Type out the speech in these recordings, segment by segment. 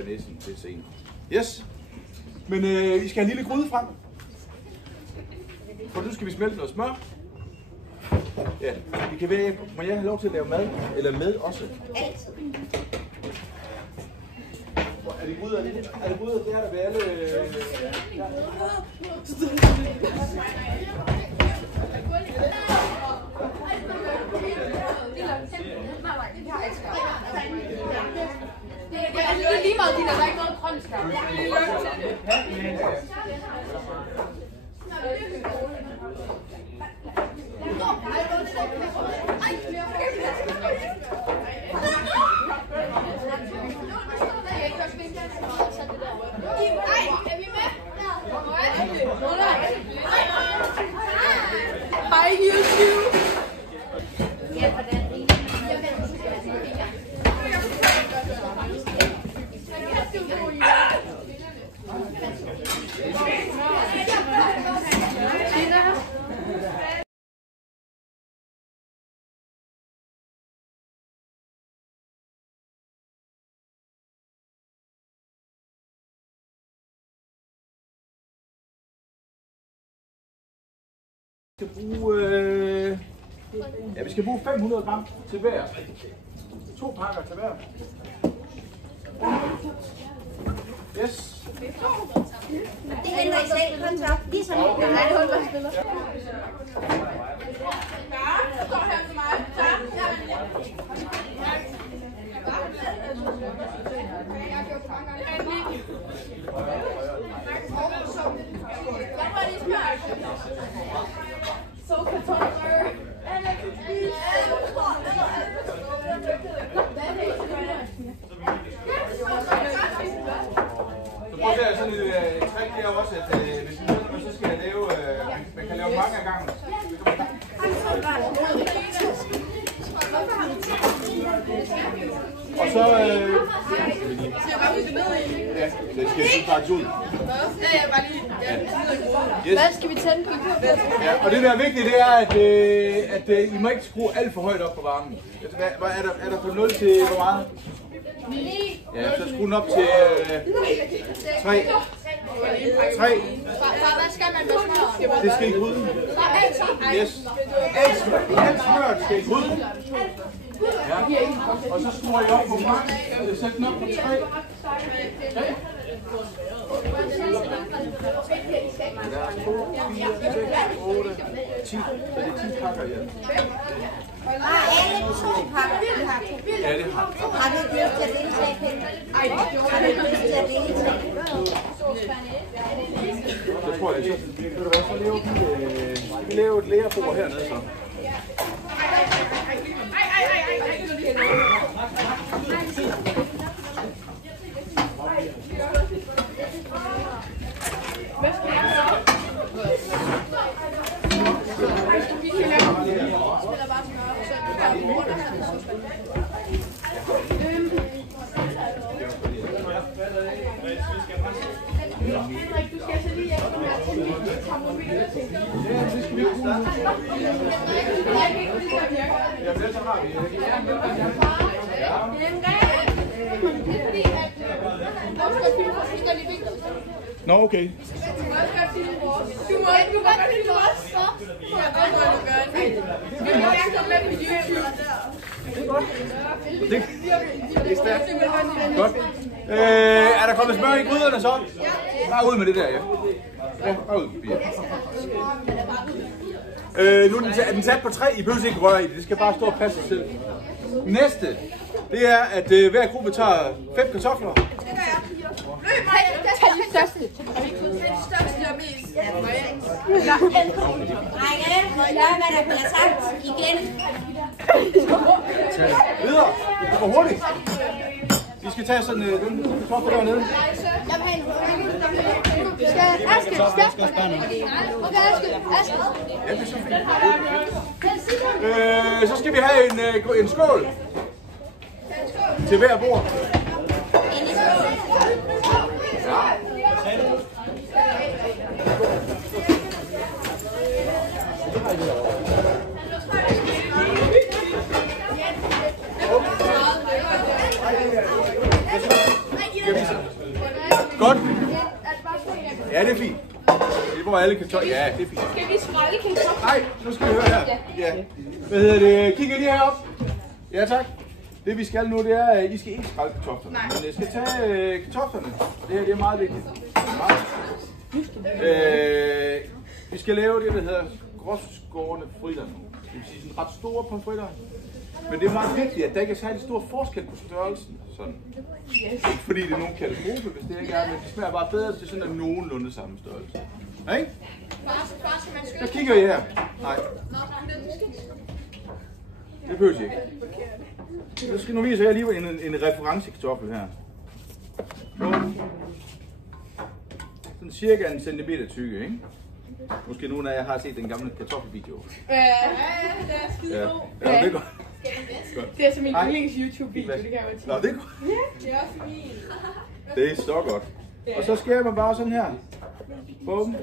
bearnaisen til senere. Yes. Men vi skal have en lille gryde frem. For nu skal vi smelte noget smør. Ja, vi kan være, må jeg have lov til at lave mad? Eller med også? Altid. Er det gryder? Er det gryder? Det er der ved alle... Det er lige meget, der er ikke noget grønt her. Hej YouTube! Vi skal bruge 500 gram til hver. 2 pakker til hver. Yes. Det ændrer I selv. Kom så. Ligesom det er det håndboldspiller. Kom her til mig. Så kartofler. Så prøv at sådan et trick her også, at hvis man så skal lave, man kan lave mange af gangen. Og så ja, det skal ikke pakkes ud. Hvad skal vi tænde på? Ja, og det der er vigtigt, det er, at I må ikke skrue alt for højt op på varmen. Er der fra 0 til hvor meget? 9. Ja, så skru den op til 3. 3. Hvad skal man med smør? Det skal i gryden. Yes. Alt smøret skal i gryden. Ja. Og så skruer I op på max. Sæt den op på 3. 2, 4, 6, 8, 10. Så det er 10 pakker, ja. Har alle 2 pakker? Ja, det har. Har du lyst til at deltage, Pelle? Har du lyst til at deltage? Så tror jeg, så laver et lærebord hernede så. Nå, okay. Du må ikke godt finde os, så. Jeg ved, hvor du gør det. Vi må gerne komme med på YouTube. Det er stærkt. Godt. Er der kommet smør i gryderne så? Bare ud med det der, ja. Ja, bare ud. Nu er den sat på 3. I behøver ikke røre i det. Det skal bare stå og passe sig selv. Næste, det er, at hver gruppe tager 5 kartofler. Det gør jeg. Tag de største. Tag de største og mest. Drenge, gør hvad der bliver sagt igen. Videre. Hvor hurtigt. Vi skal tage sådan den kartofler dernede. Aske. Ja, det er så fint. Så skal vi have en skål til hver bord. det er fint. Det er hvor alle kartofler. Ja, det er fint. Skal vi skrælle kartofler? Nej, nu skal vi høre her. Ja. Hvad hedder det? Kig lige herop. Ja, tak. Det vi skal nu, det er, at I skal ikke skrælle kartoflerne. Nej. Men jeg skal tage kartoflerne. Det her det er meget vigtigt. Vi skal lave det, der hedder gråskårne fritter. Det vil sige sådan ret store pomfritter. Men det er meget vigtigt, at der ikke er særlig stor forskel på størrelsen. Sådan. Ikke fordi det er nogen katastrofe, hvis det ikke er, men det smager bare bedre, hvis det sådan er nogenlunde samme størrelse. Ja, ikke? Så kigger I her. Nej. Det behøver I ikke. Så skal nu vise jer lige en referencekartoffel her. Sådan cirka en centimeter tykke, ikke? Måske nogle af jer har set den gamle kartoffelvideo. Ja, det er skide god. Ja, det er godt. Det er som min yndlings YouTube-video, det kan jeg jo sige. Nå, det er godt. Det er også min. Det er så godt. Og så skærer man bare sådan her. Bum.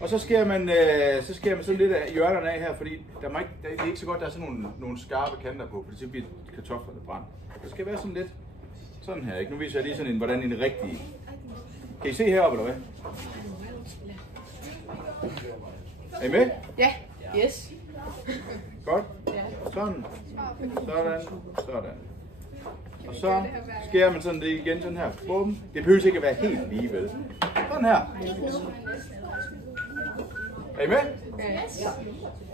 Og så skærer man sådan lidt af hjørnerne af her, fordi det er ikke så godt, der er sådan nogle skarpe kanter på, for det bliver kartoflerne brændt. Det skal være sådan lidt sådan her, ikke? Nu viser jeg lige sådan hvordan en rigtig... Kan I se heroppe, eller hvad? Er I med? Ja, yes. Godt. Sådan. Sådan. Og så skærer man sådan det igen, sådan her. Bum. Det behøver ikke at være helt lige, vel? Sådan her. Er I med? Ja.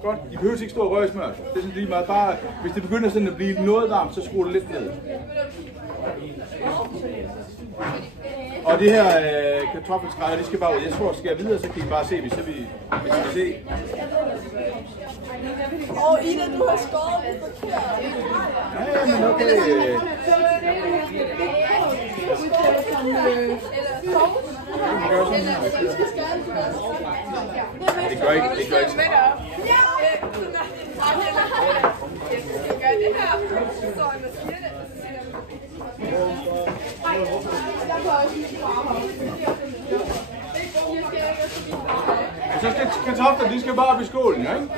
Godt. I behøver ikke stå og røre i smør. Det er sådan lige meget bare, hvis det begynder sådan at blive noget varmt, så skruer det lidt ned. Og det her kartoffelskræller, de skal bare ud. Jeg tror, skal jeg videre, så kan I bare se, hvis I kan se. Ida, du har skåret det forkert. Ja, men okay. Det gør ikke. Det gør ikke. Så skal kartofler, de skal bare op i skålen, ja, ikke?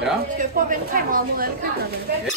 Ja. Skal jeg prøve at vende kameraet mod alle køkkenerne?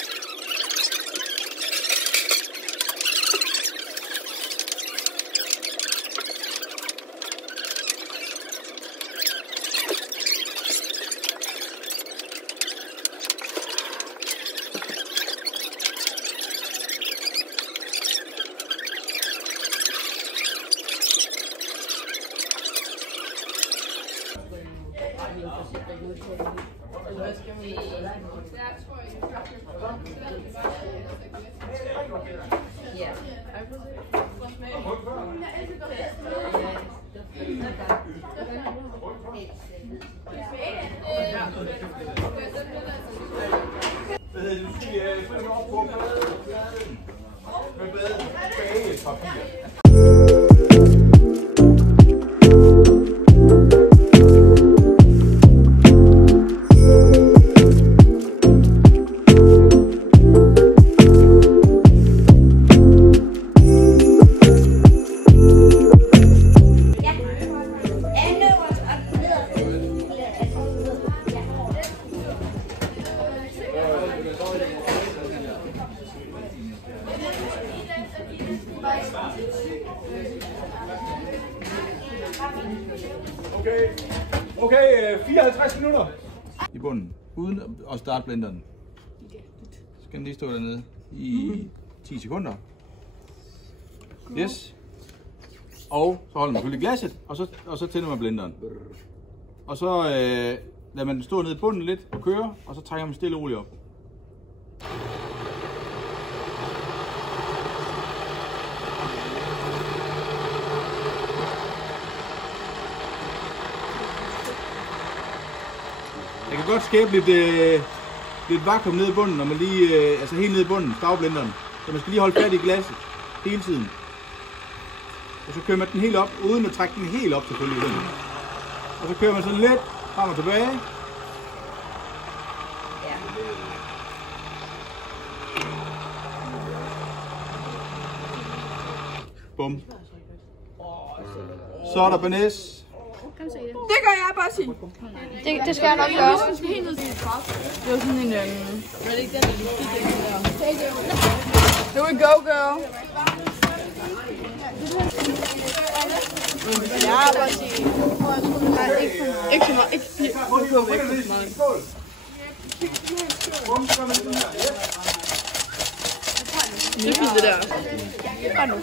Okay, 54 minutter i bunden, uden at starte blenderen. Så skal den lige stå dernede i 10 sekunder. Yes. Og så holder man selvfølgelig glasset, og så tænder man blenderen. Og så lader man den stå nede i bunden lidt og køre, og så trækker man stille og roligt op. Jeg kan godt skabe lidt vakuum nede i bunden, når man lige, altså helt nede i bunden, stavblenderen. Så man skal lige holde fat i glasset hele tiden. Og så kører man den helt op, uden at trække den helt op selvfølgelig. Og så kører man sådan lidt frem og tilbage. Bum. Så er der Banæs. Det gør jeg bare sige. Det skal jeg nok gøre. Det var sådan en... Here we go, girl. Ja, bare sige. Ikke så meget. Ikke så meget. Det er fint, det der. Gør nu.